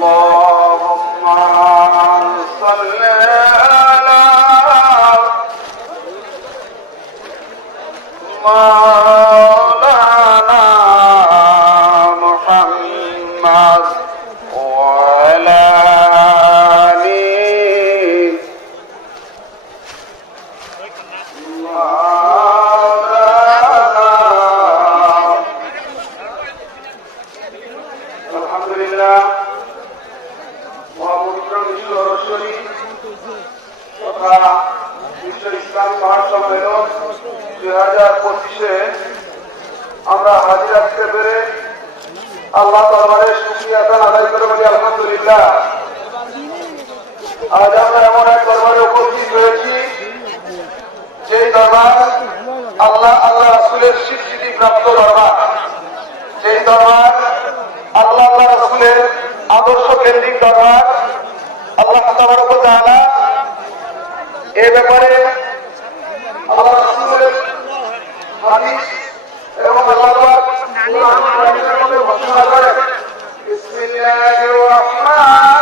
اللهم তথা বিশ্ব ইসলাম মহাসম্মেলন দুই হাজার পঁচিশে আমরা হাজির আসতে পেরে আল্লাহ দরবারে সুক্রিয়া দান আদায় করে বলি আলহামদুলিল্লাহ। আজ আমরা এমন এক দরবারে উপস্থিত হয়েছি, যেই দরবার আল্লাহ আল্লাহ রাসুলের স্বীকৃতি প্রাপ্ত দরবার। যেই দরবার আল্লাহ আল্লাহ রসুলের আদর্শ কেন্দ্রিক দরবার, আল্লাহ ব্যাপারে আল্লাহ রাসূলের হাদিস এবং আল্লাহ পাক কোরআন কারীমে ঘোষণা করেন বিসমিল্লাহির রাহমানির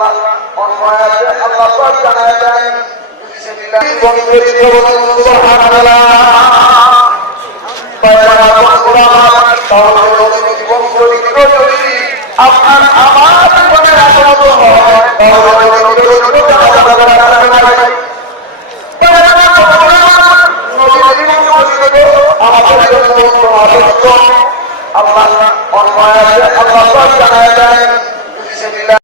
আল্লাহ অন্যায় আছে, আল্লাহ পাক জানায় দেন,